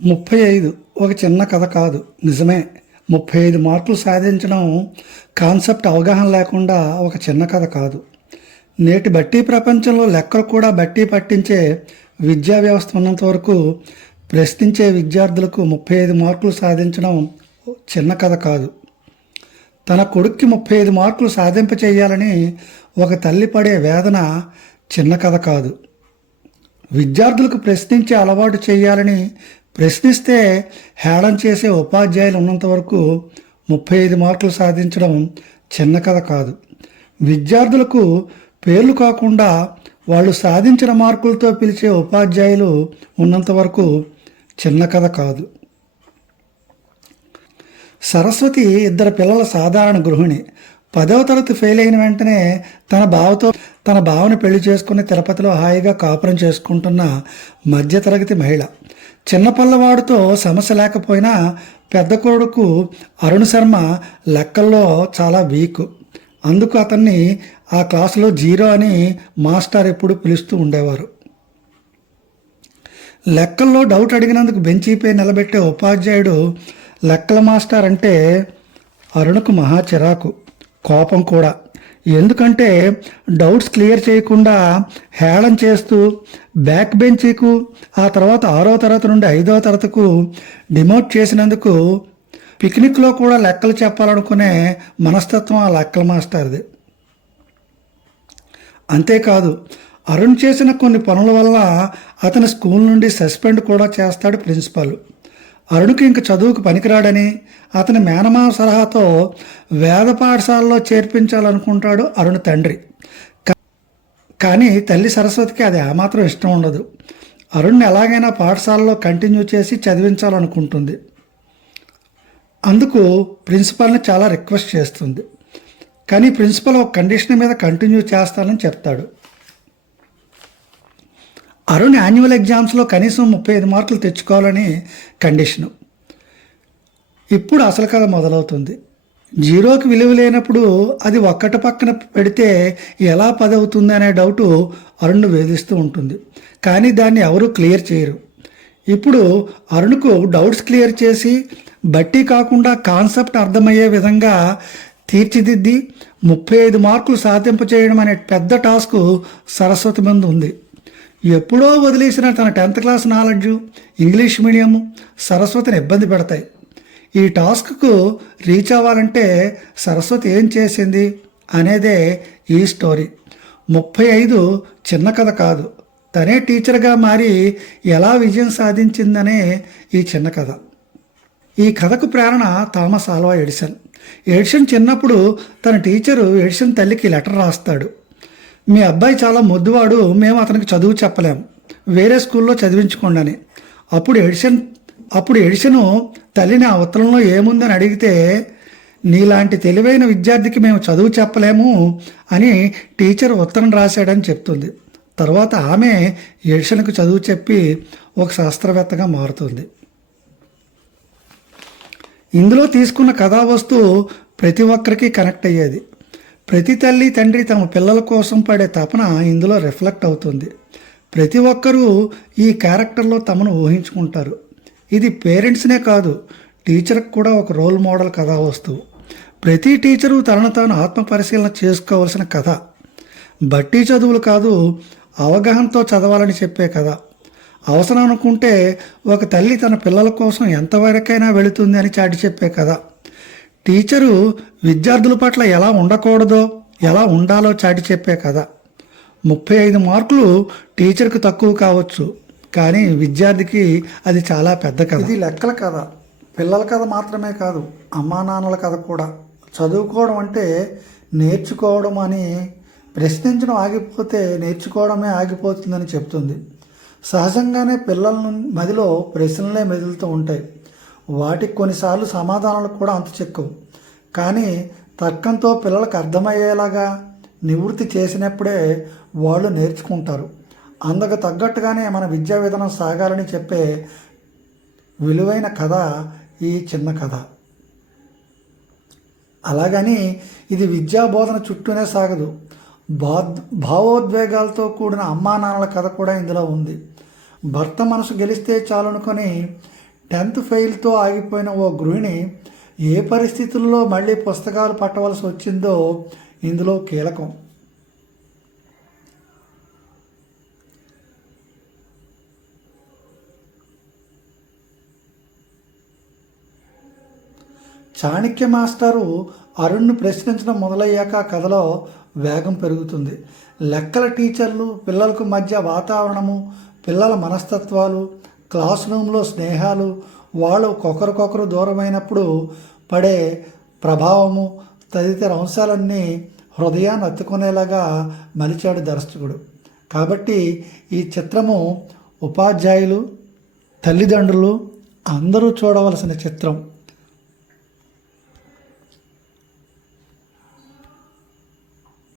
35 ఒక చిన్న కథ కాదు, నిజమే. 35 మార్కులు సాధించడం కాన్సెప్ట్ అవగాహన లేకుండా ఒక చిన్న కథ కాదు. నేటి బట్టి ప్రపంచంలో లెక్కలు కూడా బట్టి పట్టించే విద్యా వ్యవస్థ ఉన్నంత వరకు ప్రశ్నించే విద్యార్థులకు 35 మార్కులు సాధించడం చిన్న కథ కాదు. తన కొడుక్కి 35 మార్కులు సాధింప చేయాలని ఒక తల్లి పడే వేదన చిన్న కథ కాదు. విద్యార్థులకు ప్రశ్నించే అలవాటు చేయాలని, ప్రశ్నిస్తే హేళన చేసే ఉపాధ్యాయులు ఉన్నంత వరకు 35 మార్కులు సాధించడం చిన్న కథ కాదు. విద్యార్థులకు పేర్లు కాకుండా వాళ్ళు సాధించిన మార్కులతో పిలిచే ఉపాధ్యాయులు ఉన్నంత వరకు చిన్న కథ కాదు. సరస్వతి ఇద్దరు పిల్లల సాధారణ గృహిణి. 10వ తరగతి ఫెయిల్ అయిన వెంటనే తన బావని పెళ్లి చేసుకుని తిరుపతిలో హాయిగా కాపురం చేసుకుంటున్న మధ్యతరగతి మహిళ. చిన్న పల్లవాడితో సమస్య లేకపోయినా పెద్ద కొడుకు అరుణ్ శర్మ లెక్కల్లో చాలా వీక్. అందుకు అతన్ని ఆ క్లాసులో 0 అని మాస్టర్ ఎప్పుడు పిలుస్తూ ఉండేవారు. లెక్కల్లో డౌట్ అడిగినందుకు బెంచీపై నిలబెట్టే ఉపాధ్యాయుడు లెక్కల మాస్టర్ అంటే అరుణ్కు మహా చిరాకు, కోపం కూడా. ఎందుకంటే డౌట్స్ క్లియర్ చేయకుండా హేళన చేస్తూ బ్యాక్ బెంచీకు, ఆ తర్వాత 6వ తరగతి నుండి 5వ తరగతికు డిమోట్ చేసినందుకు పిక్నిక్లో కూడా లెక్కలు చెప్పాలనుకునే మనస్తత్వం ఆ లెక్కల మాస్టర్ది. అంతేకాదు, అరుణ్ చేసిన కొన్ని పనుల వల్ల అతని స్కూల్ నుండి సస్పెండ్ కూడా చేస్తాడు ప్రిన్సిపాల్. అరుణ్కి ఇంక చదువుకు పనికిరాడని అతని మేనమామ సలహాతో వేద పాఠశాలలో చేర్పించాలనుకుంటాడు అరుణ్ తండ్రి. కానీ తల్లి సరస్వతికి అది ఏమాత్రం ఇష్టం ఉండదు. అరుణ్ని ఎలాగైనా పాఠశాలలో కంటిన్యూ చేసి చదివించాలనుకుంటుంది. అందుకు ప్రిన్సిపాల్ని చాలా రిక్వెస్ట్ చేస్తుంది. కానీ ప్రిన్సిపల్ ఒక కండిషన్ మీద కంటిన్యూ చేస్తానని చెప్తాడు. అరుణ్ యాన్యువల్ ఎగ్జామ్స్లో కనీసం 35 మార్కులు తెచ్చుకోవాలని కండిషను. ఇప్పుడు అసలు కథ మొదలవుతుంది. 0కి విలువ లేనప్పుడు అది ఒక్కటి పక్కన పెడితే ఎలా 10 అవుతుంది అనే డౌటు అరుణ్ను వేధిస్తూ ఉంటుంది. కానీ దాన్ని ఎవరూ క్లియర్ చేయరు. ఇప్పుడు అరుణ్కు డౌట్స్ క్లియర్ చేసి బట్టి కాకుండా కాన్సెప్ట్ అర్థమయ్యే విధంగా తీర్చిదిద్ది 35 మార్కులు సాధింప చేయడం అనే పెద్ద టాస్క్ సరస్వతి ముందు ఉంది. ఎప్పుడో వదిలేసిన తన 10th class knowledge, English medium సరస్వతిని ఇబ్బంది పెడతాయి. ఈ టాస్క్కు రీచ్ అవ్వాలంటే సరస్వతి ఏం చేసింది అనేదే ఈ స్టోరీ. 35 చిన్న కథ కాదు, తనే టీచర్గా మారి ఎలా విజయం సాధించిందనే ఈ చిన్న కథ. ఈ కథకు ప్రేరణ థామస్ ఆల్వా ఎడిసన్. ఎడిసన్ చిన్నప్పుడు తన టీచరు ఎడిసన్ తల్లికి లెటర్ రాస్తాడు. మీ అబ్బాయి చాలా మొద్దువాడు, మేము అతనికి చదువు చెప్పలేము, వేరే స్కూల్లో చదివించుకోండి అని. అప్పుడు ఎడిసను తల్లిని ఆ ఉత్తరంలో ఏముందని అడిగితే, నీలాంటి తెలివైన విద్యార్థికి మేము చదువు చెప్పలేము అని టీచర్ ఉత్తరం రాశాడని చెప్తుంది. తర్వాత ఆమె ఎడిసన్కు చదువు చెప్పి ఒక శాస్త్రవేత్తగా మారుతుంది. ఇందులో తీసుకున్న కథావస్తువు ప్రతి ఒక్కరికి కనెక్ట్ అయ్యేది. ప్రతి తల్లి తండ్రి తమ పిల్లల కోసం పడే తపన ఇందులో రిఫ్లెక్ట్ అవుతుంది. ప్రతి ఒక్కరూ ఈ క్యారెక్టర్లో తమను ఊహించుకుంటారు. ఇది పేరెంట్స్నే కాదు, టీచర్కి కూడా ఒక రోల్ మోడల్ కథా వస్తువు. ప్రతి టీచరు తనను తాను ఆత్మ పరిశీలన చేసుకోవాల్సిన కథ. బట్టి చదువులు కాదు, అవగాహనతో చదవాలని చెప్పే కథ. అవసరం అనుకుంటే ఒక తల్లి తన పిల్లల కోసం ఎంతవరకైనా వెళుతుంది అని చాటి చెప్పే కథ. టీచరు విద్యార్థుల పట్ల ఎలా ఉండకూడదో, ఎలా ఉండాలో చాటి చెప్పే కథ. 35 మార్కులు టీచర్కి తక్కువ కావచ్చు, కానీ విద్యార్థికి అది చాలా పెద్ద కథ. ఇది లెక్కల కథ, పిల్లల కథ మాత్రమే కాదు, అమ్మా నాన్నల కథ కూడా. చదువుకోవడం అంటే నేర్చుకోవడం అని, ప్రశ్నించడం ఆగిపోతే నేర్చుకోవడమే ఆగిపోతుందని చెప్తుంది. సహజంగానే పిల్లల మదిలో ప్రశ్నలే మెదులుతూ ఉంటాయి. వాటికి కొన్నిసార్లు సమాధానాలు కూడా అంతు చెక్కవు. కానీ తర్కంతో పిల్లలకు అర్థమయ్యేలాగా నివృత్తి చేసినప్పుడే వాళ్ళు నేర్చుకుంటారు. అందుకు తగ్గట్టుగానే మన విద్యా విధానం సాగాలని చెప్పే విలువైన కథ ఈ చిన్న కథ. అలాగని ఇది విద్యా బోధన చుట్టూనే సాగదు. భావోద్వేగాలతో కూడిన అమ్మా నాన్నల కథ కూడా ఇందులో ఉంది. భర్త మనసు గెలిస్తే చాలనుకొని 10th ఫెయిల్తో ఆగిపోయిన ఓ గృహిణి ఏ పరిస్థితుల్లో మళ్ళీ పుస్తకాలు పట్టవలసి వచ్చిందో ఇందులో కీలకం. చాణక్య మాస్టారు అరుణ్ను ప్రశ్నించడం మొదలయ్యాక కథలో వేగం పెరుగుతుంది. లెక్కల టీచర్లు, పిల్లలకు మధ్య వాతావరణము, పిల్లల మనస్తత్వాలు, క్లాస్ రూమ్లో స్నేహాలు, వాళ్ళు ఒకరికొకరు దూరమైనప్పుడు పడే ప్రభావము తదితర అంశాలన్నీ హృదయాన్ని హత్తుకునేలాగా మలిచాడు దర్శకుడు. కాబట్టి ఈ చిత్రము ఉపాధ్యాయులు, తల్లిదండ్రులు అందరూ చూడవలసిన చిత్రం.